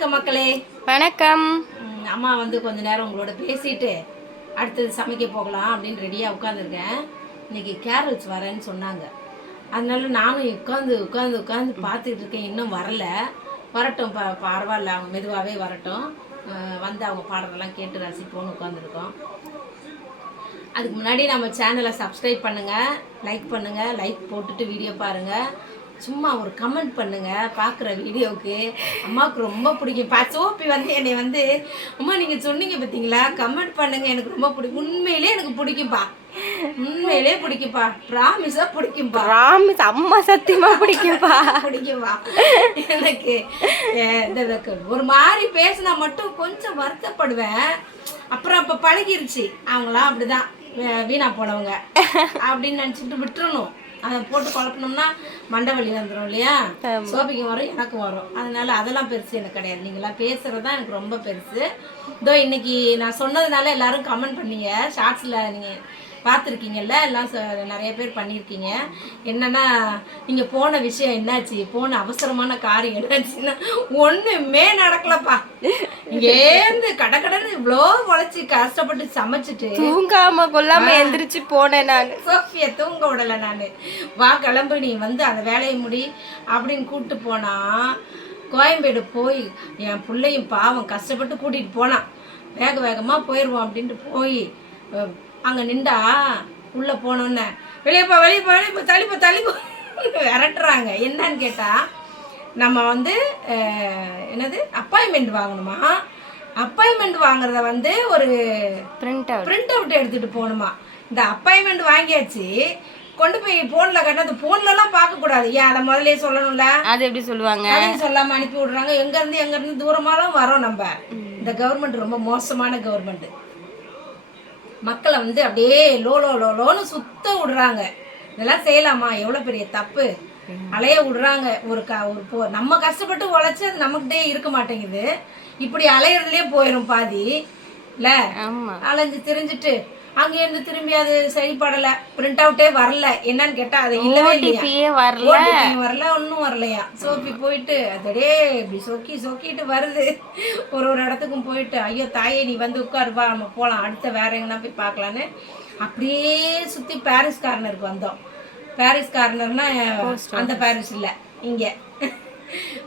வணக்கம் மக்களே. வணக்கம். அம்மா வந்து கொஞ்ச நேரம் உங்களோட பேசிட்டு அடுத்தது சமைக்க போகலாம் அப்படின்னு ரெடியாக உட்காந்துருக்கேன். இன்னைக்கு கேரல்ஸ் வரேன்னு சொன்னாங்க. அதனால நானும் உட்காந்து உட்காந்து உட்காந்து பார்த்துட்டு இருக்கேன். இன்னும் வரல. வரட்டும், பரவாயில்ல, அவங்க மெதுவாகவே வரட்டும். வந்து அவங்க பாடுறதெல்லாம் கேட்டு ரசிப்போன்னு உட்காந்துருக்கோம். அதுக்கு முன்னாடி நம்ம சேனலை சப்ஸ்கிரைப் பண்ணுங்கள், லைக் போட்டுட்டு வீடியோ பாருங்கள். சும்மா ஒரு கமெண்ட் பண்ணுங்க. பார்க்குற வீடியோவுக்கு அம்மாவுக்கு ரொம்ப பிடிக்கும். சோப்பி வந்து என்னை வந்து அம்மா நீங்கள் சொன்னீங்க பார்த்தீங்களா, கமெண்ட் பண்ணுங்க, எனக்கு ரொம்ப பிடிக்கும். உண்மையிலே எனக்கு பிடிக்கும்பா, உண்மையிலே பிடிக்கும்பா, ப்ராமிஸாக பிடிக்கும்பா, ப்ராமிஸ் அம்மா சத்தியமா பிடிக்கும்பா, பிடிக்கும்பா. எனக்கு இந்த ஒரு மாதிரி பேசினா மட்டும் கொஞ்சம் வருத்தப்படுவேன். அப்புறம் அப்போ பழகிருச்சு. அவங்களாம் அப்படிதான் வீணா போனவங்க அப்படின்னு நினச்சிட்டு விட்டுறணும். அதை போட்டு குழப்பினோம்னா மண்டை வலி வந்துடும் இல்லையா? சோபிக்கும் வரும், எனக்கும் வரும். அதனால அதெல்லாம் பெருசு எனக்கு கிடையாது. நீங்களாம் பேசுகிறது தான் எனக்கு ரொம்ப பெருசு. இதோ இன்னைக்கு நான் சொன்னதுனால எல்லாரும் கமெண்ட் பண்ணீங்க. ஷார்ட்ஸில் நீங்கள் பார்த்துருக்கீங்கல்ல, எல்லாம் நிறைய பேர் பண்ணியிருக்கீங்க. என்னென்னா நீங்கள் போன விஷயம் என்னாச்சு, போன அவசரமான காரியம் என்னாச்சுன்னா ஒன்றுமே நடக்கலப்பா. இங்கேருந்து கடன்னு இவ்வளோ உழைச்சி கஷ்டப்பட்டு சமைச்சிட்டு தூங்காம கொள்ளாம எந்திரிச்சு போனேன். நான் சோஃபியை தூங்க விடலை. நான் வா கிளம்பு, நீ வந்து அந்த வேலையை முடி அப்படின்னு கூப்பிட்டு போனா, கோயம்பேடு போய் என் பிள்ளையும் பாவம் கஷ்டப்பட்டு கூட்டிகிட்டு போனான். வேகமாக போயிடுவோம் அப்படின்ட்டு போய் அங்கே நின்றா, உள்ளே போனோன்னே வெளியே தள்ளிப்போ விரட்டுறாங்க. என்னன்னு கேட்டால், நம்ம வந்து என்னது அப்பாயின்மெண்ட் வாங்கணுமா, அப்பாயின்மெண்ட் வாங்குறத வந்து ஒரு பிரிண்ட் அவுட் எடுத்துகிட்டு போகணுமா. இந்த அப்பாயின்மெண்ட் வாங்கியாச்சு, கொண்டு போய் ஃபோனில் கட்டினா அந்த ஃபோன்லலாம் பார்க்கக்கூடாது. ஏன் அதை முதலே சொல்லணும்ல, அது எப்படி சொல்லுவாங்க, அதையும் சொல்லாமல் அனுப்பி விட்றாங்க. எங்கேருந்து தூரமாலாம் வரோம். நம்ம இந்த கவர்மெண்ட் ரொம்ப மோசமான கவர்மெண்ட்டு. மக்களை வந்து அப்படியே லோன்னு சுத்த விடுறாங்க. இதெல்லாம் செய்யலாமா? எவ்வளோ பெரிய தப்பு. அலைய விடுறாங்க. நம்ம கஷ்டப்பட்டு உழைச்சி அது நம்மகிட்டே இருக்க மாட்டேங்குது. இப்படி அலையிறதுலேயே போயிடும் பாதி இல்லை? அலைஞ்சு திரிஞ்சுட்டு அங்கேருந்து திரும்பி அது சரிப்படலை, பிரிண்ட் அவுட்டே வரல. என்னன்னு கேட்டால் அது இல்லவே இல்லையா, வரல, ஒன்றும் வரலையா. சோப்பி போயிட்டு அதே இப்படி சொக்கிட்டு வருது. ஒரு இடத்துக்கும் போயிட்டு, ஐயோ தாயே நீ வந்து உட்காருப்பா, நம்ம போகலாம், அடுத்த வேற எங்கன்னா போய் பார்க்கலான்னு அப்படியே சுற்றி பாரிஸ் கார்னருக்கு வந்தோம். பாரிஸ் கார்னர்னா அந்த பாரிஸ் இல்லை, இங்கே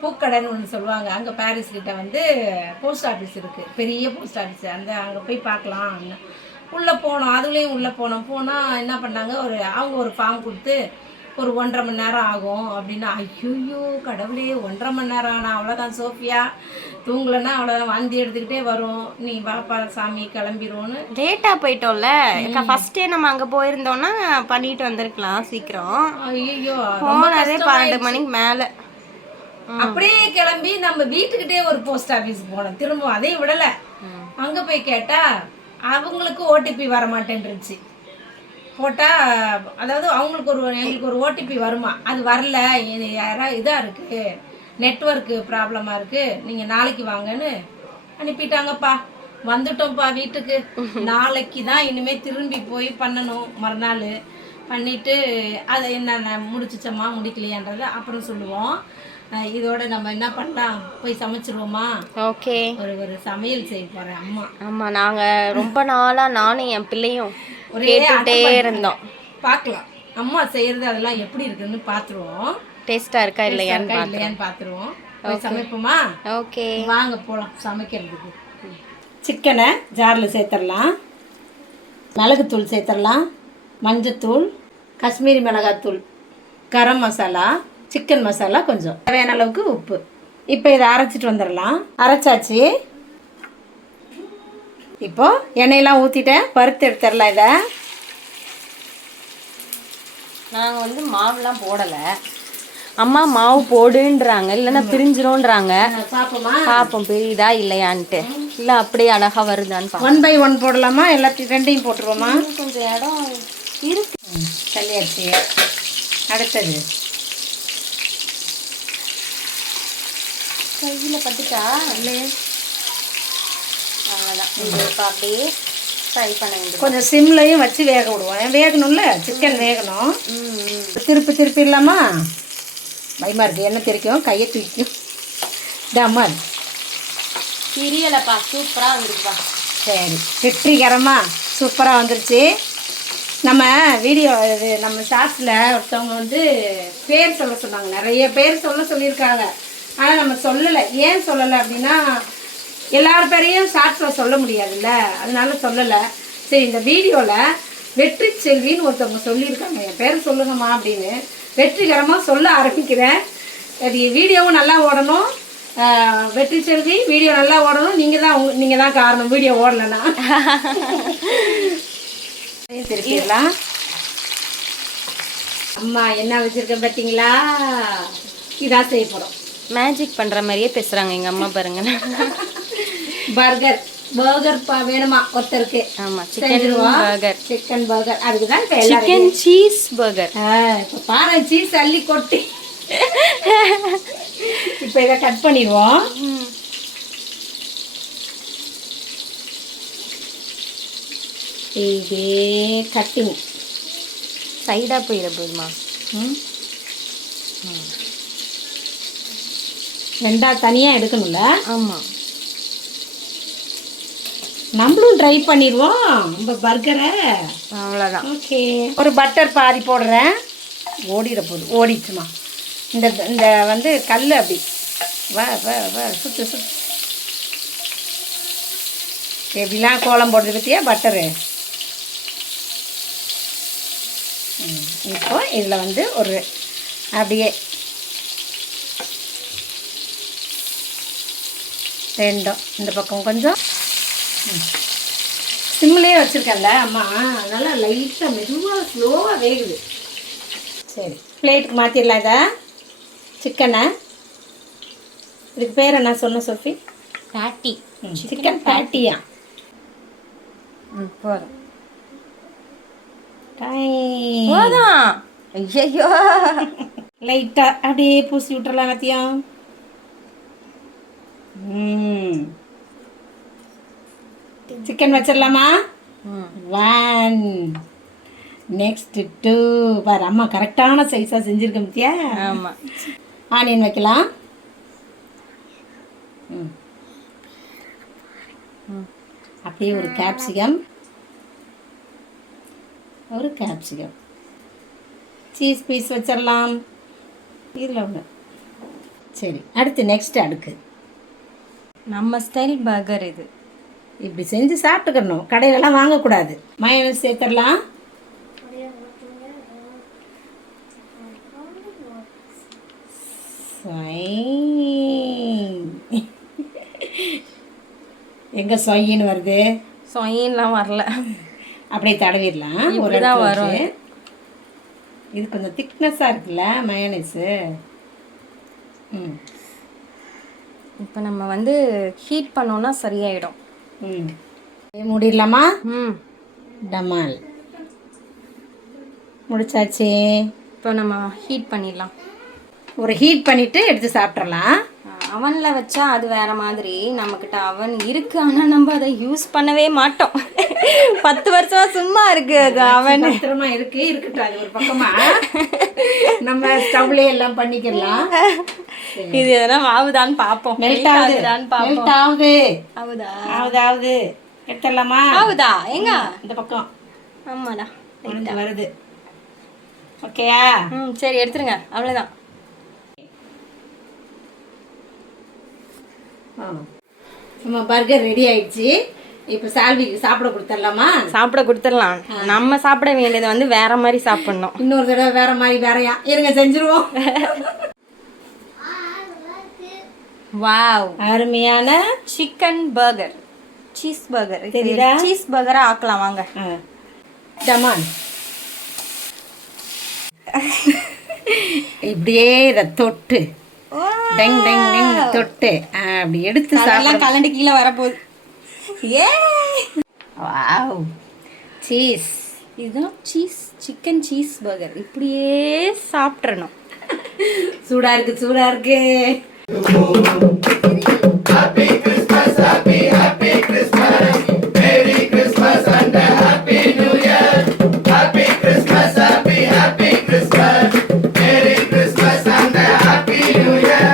பூக்கடைன்னு ஒன்று சொல்லுவாங்க. அங்கே பாரிஸ் கிட்ட வந்து போஸ்ட் ஆஃபீஸ் இருக்குது, பெரிய போஸ்ட் ஆஃபீஸ். அங்கே போய் பார்க்கலாம். உள்ளே போனோம். அதுலேயும் உள்ளே போனால் என்ன பண்ணாங்க, அவங்க ஒரு ஃபார்ம் கொடுத்து ஒரு 1.5 மணி நேரம் ஆகும் அப்படின்னா, ஐயோ கடவுளே 1.5 மணி நேரம் ஆனால் அவ்வளோதான் சோஃபியா, தூங்கலைன்னா அவ்வளோதான், வாந்தி எடுத்துக்கிட்டே வரும், நீ வாப்பா சாமி கிளம்பிடுவோன்னு. லேட்டாக போயிட்டோம்ல. ஃபஸ்ட்டே நம்ம அங்கே போயிருந்தோம்னா பண்ணிட்டு வந்திருக்கலாம் சீக்கிரம். ஐயோ போனதே 12 மணிக்கு மேலே. அப்படியே கிளம்பி நம்ம வீட்டுக்கிட்டே ஒரு போஸ்ட் ஆஃபீஸ் போனோம். திரும்ப அதையும் விடலை. அங்கே போய் கேட்டால் அவங்களுக்கு ஓடிபி வர மாட்டேன்ருச்சு. போட்டால் அதாவது எங்களுக்கு ஒரு ஓடிபி வருமா, அது வரல, யாராவது இதாக இருக்குது, நெட்வொர்க்கு ப்ராப்ளமாக இருக்குது, நீங்கள் நாளைக்கு வாங்கன்னு அனுப்பிட்டாங்கப்பா. வந்துட்டோம்ப்பா வீட்டுக்கு. நாளைக்கு தான் இனிமேல் திரும்பி போய் பண்ணணும். மறுநாள் பண்ணிவிட்டு அதை என்னென்ன முடிச்சிச்சம்மா முடிக்கலையான்றதை அப்புறம் சொல்லுவோம். இதோட நம்ம என்ன பண்ணலாம், போய் சமைச்சிருவோமா? ஓகே. ஒரு சமையல் செய்ய போகிறேன் அம்மா. ஆமாம், நாங்கள் ரொம்ப நாளாக நானும் என் பிள்ளையும் கேட்டுகிட்டே இருந்தோம். பார்க்கலாம் அம்மா செய்கிறது அதெல்லாம் எப்படி இருக்குன்னு பார்த்துருவோம். டேஸ்ட்டாக இருக்கா இல்லையான்னு பார்த்துருவோம். போய் சமைப்போமா? ஓகே வாங்க போகலாம் சமைக்கிறதுக்கு. சிக்கனை ஜாரில் சேர்த்துடலாம். மிளகுத்தூள் சேர்த்துடலாம், மஞ்சத்தூள், காஷ்மீரி மிளகாத்தூள், கரம் மசாலா, சிக்கன் மசாலா, கொஞ்சம் தேவையான அளவுக்கு உப்பு. இப்போ இதை அரைச்சிட்டு வந்துடலாம். அரைச்சாச்சு. இப்போ எண்ணெயெல்லாம் ஊற்றிட்டேன், வறுத்து எடுத்துடலாம். இதை நாங்கள் வந்து மாவுலாம் போடலை. அம்மா மாவு போடுன்றாங்க, இல்லைன்னா பிரிஞ்சிரோன்றாங்க. பார்ப்போம் பெரியதா இல்லையான்ட்டு. இல்லை அப்படியே அழகா வருதான்னு 1 by 1 போடலாமா? எல்லாத்தையும் ரெண்டையும் போட்டுருவோமா? கொஞ்சம் இடம் இருக்கு. தள்ளியாச்சு. அடுத்தது கையில் பட்டுட்டா இல்லையே, அவ்வளோதான். இப்போ அப்படியே ஃப்ரை பண்ண வேண்டியது. கொஞ்சம் சிம்லையும் வச்சு வேக விடுவோம். வேகணும்ல, சிக்கன் வேகணும். திருப்பிடலாமா? பயமாக இருக்குது, எண்ணெய் தெரிக்கும், கையை தூக்கும். டம்மா தெரியலப்பா, சூப்பரா வந்துருப்பா. சரி, வெற்றிகரமாக சூப்பராக வந்துருச்சு. நம்ம வீடியோ இது நம்ம ஷார்ட்ஸில் ஒருத்தவங்க வந்து பேர் சொல்ல சொன்னாங்க, நிறைய பேர் சொல்லியிருக்காங்க. ஆனால் நம்ம சொல்லலை. ஏன் சொல்லலை அப்படின்னா எல்லார் பேரையும் ஷார்ட்ஸில் சொல்ல முடியாதுல்ல, அதனால சொல்லலை. சரி, இந்த வீடியோவில் வெற்றி செல்வின்னு ஒருத்தவங்க சொல்லியிருக்காங்க, என் பேர் சொல்லுங்கம்மா அப்படின்னு. வெற்றிகரமாக சொல்ல ஆரம்பிக்கிறேன். அது வீடியோவும் நல்லா ஓடணும். வெற்றி செல்வி வீடியோ நல்லா ஓடணும். நீங்கள் தான் காரணம் வீடியோ ஓடலைன்னா. திருப்பிடலாம். அம்மா என்ன வச்சிருக்க பார்த்தீங்களா? இதான் செய்ய போகிறோம். மேஜிக் பண்ற மாதிரியே பேசுறாங்க எங்க அம்மா பாருங்க. பர்கர் வேணுமா ஒருத்தருக்கு? ஆமா, சிக்கன் பர்கர். சிக்கன் பர்கர், அதுக்கு தான் இப்போ சிக்கன் சீஸ் பர்கர். இப்போ பாரு, சீஸ் அள்ளி கொட்டி. இப்போ இதை கட் பண்ணிடுவோம். இதே கட்டிங் சைடா போயிட போதுமா? ரெண்டா தனியாக எடுக்கணும்ல? ஆமாம், நம்மளும் ட்ரை பண்ணிடுவோம் நம்ம பர்கரை. அவ்வளோதான். ஓகே, ஒரு பட்டர் பாதி போடுறேன். ஓடிட போகுது, ஓடிச்சுமா. இந்த இந்த வந்து கல் அப்படி சுற்று எப்படிலாம் கோலம் போடுறது பற்றியா பட்டரு. இப்போ இதில் வந்து ஒரு அப்படியே ரெண்டும் இந்த பக்கம் கொஞ்சம் சிம்லேயே வச்சுருக்கேன்ல அம்மா, அதனால் லைட்டாக மெதுவாக ஸ்லோவாக வேகுது. சரி, பிளேட்டுக்கு மாற்றிடலாம் இதை. சிக்கனை, இதுக்கு பேர் என்ன சொன்ன சோஃபி? பேட்டி. சிக்கன் பேட்டியா? போதும். போதும். ஐயோ, லைட்டாக அப்படியே பூசி விட்டுறலாம் எல்லாத்தையும். சிக்கன் வச்சிடலாமா? 1 நெக்ஸ்ட் 2. பாரு, அம்மா கரெக்டான சைஸாக செஞ்சுருக்கேன் பத்தியா? ஆமாம். ஆனியன் வைக்கலாம். அப்படியே ஒரு கேப்சிகம், சீஸ் பீஸ் வச்சிடலாம். இதில் ஒன்று. சரி, அடுத்து நெக்ஸ்ட் அடுக்கு நம்ம ஸ்டைல் பர்கர் இது. இப்படி செஞ்சு சாப்பிட்டுக்கணும், கடையிலலாம் வாங்கக்கூடாது. மயோனைஸ் சேர்த்துடலாம். எங்கே சொயின்னு வருது? சொயின்லாம் வரல, அப்படியே தடவிடலாம். ஒரு தான் வரும். இது கொஞ்சம் திக்னஸாக இருக்குல்ல மயோனைஸு. இப்போ நம்ம வந்து ஹீட் பண்ணோன்னா சரியாயிடும். மூடிடலாமா? டமால் முடிச்சாச்சு. இப்போ நம்ம ஹீட் பண்ணிடலாம். ஒரு ஹீட் பண்ணிவிட்டு எடுத்து சாப்பிட்றலாம். அவனில் வச்சா அது வேற மாதிரி. நம்மக்கிட்ட அவன் இருக்கு, ஆனால் நம்ம அதை யூஸ் பண்ணவே மாட்டோம். 10 வருஷமா சும்மா இருக்கு அது. அவன் பத்திரமா இருக்கட்டும், அது ஒரு பக்கமா நம்ம ஸ்டவ்லேயே எல்லாம் பண்ணிக்கலாம். இது எதனா ஆகுதான்னு பார்ப்போம். மெல்ட் ஆகுது. ஆகுது. எடுத்துடலாமா? ஆகுதா? எங்க இந்த பக்கம்? ஆமாடா, வருது. ஓகேயா? சரி, எடுத்துருங்க. அவ்வளோதான். நம்ம பர்கர் ரெடி ஆயிடுச்சு. இப்போ சால்விக்கு சாப்பிட கொடுத்துடலாமா? சாப்பிட கொடுத்துடலாம். நம்ம சாப்பிட வேண்டியது வந்து வேற மாதிரி சாப்பிடணும். இன்னொரு தடவை வேற மாதிரி வேறையா இருங்க, செஞ்சிருவோம். வாவ், அருமையான சிக்கன் பர்கர், சீஸ் பர்கர். தெரியுதா? சீஸ் பர்கரா ஆக்கலாம் வாங்க. டமான். இப்படியே இதை தொட்டு டெங் டெங் டெங் தொட்டு அப்படி எடுத்து சாப்பிடலாம். கலண்டு கீழே வரப்போகுது. ஏ வாவ், சீஸ். இதுதான் சீஸ், சிக்கன் சீஸ் பர்கர். இப்படியே சாப்பிட்றணும். சூடா இருக்கு. Happy Christmas, happy Christmas, Merry Christmas and a Happy New Year. Happy Christmas, happy Christmas, Merry Christmas and a Happy New Year.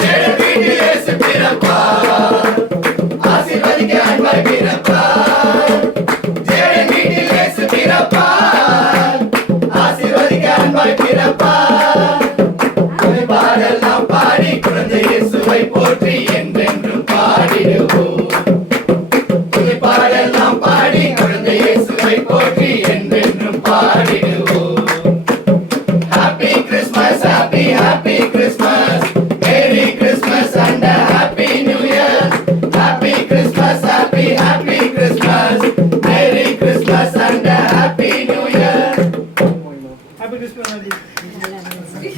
Jada BTS pirappa,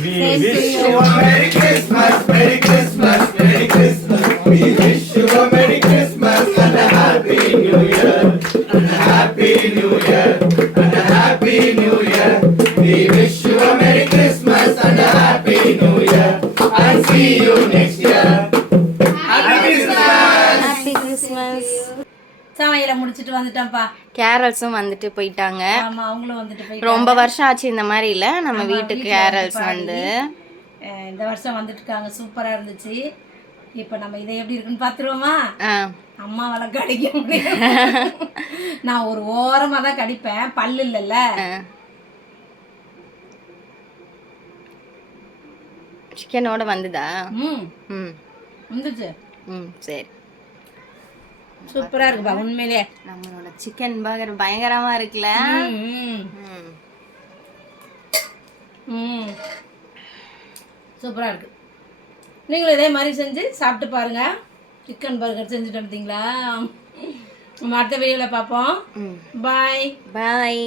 We wish you a Merry Christmas, Merry Christmas, Merry Christmas. We wish you a Merry Christmas and a Happy New Year, and a Happy New Year, and a Happy New Year. We wish you a Merry Christmas and a Happy New Year, and see you next year. Happy Christmas. Happy Christmas. சமையலை முடிச்சிட்டு வந்துட்டோம்ப்பா. கேரல்ஸும் வந்துட்டு போயிட்டாங்க. ஆமா, அவங்களும் வந்துட்டு போய் ரொம்ப வருஷம் ஆச்சு இந்த மாதிரி இல்ல நம்ம வீட்டுக்கு கேரல்ஸ் வந்து. இந்த வருஷம் வந்துட்டு இருக்காங்க. சூப்பரா இருந்துச்சு. இப்போ நம்ம இதை எப்படி இருக்குன்னு பார்த்துருவோமா? அம்மாவால கடிக்க முடியும். நான் ஒரு ஓரமா தான் கடிப்பேன், பல்லு இல்லைல்ல. சிக்கனோட வந்துதா? வந்துச்சு. சரி, சூப்பரா இருக்குப்பா உண்மையிலே. நம்மளோட சிக்கன் பர்கர் பயங்கரமா இருக்குல்ல. சூப்பரா இருக்கு. நீங்களும் இதே மாதிரி செஞ்சு சாப்பிட்டு பாருங்க. சிக்கன் பர்கர் செஞ்சுட்டு பார்த்தீங்களா? நம்ம அடுத்த வீடியோவில் பார்ப்போம். பாய் பாய்.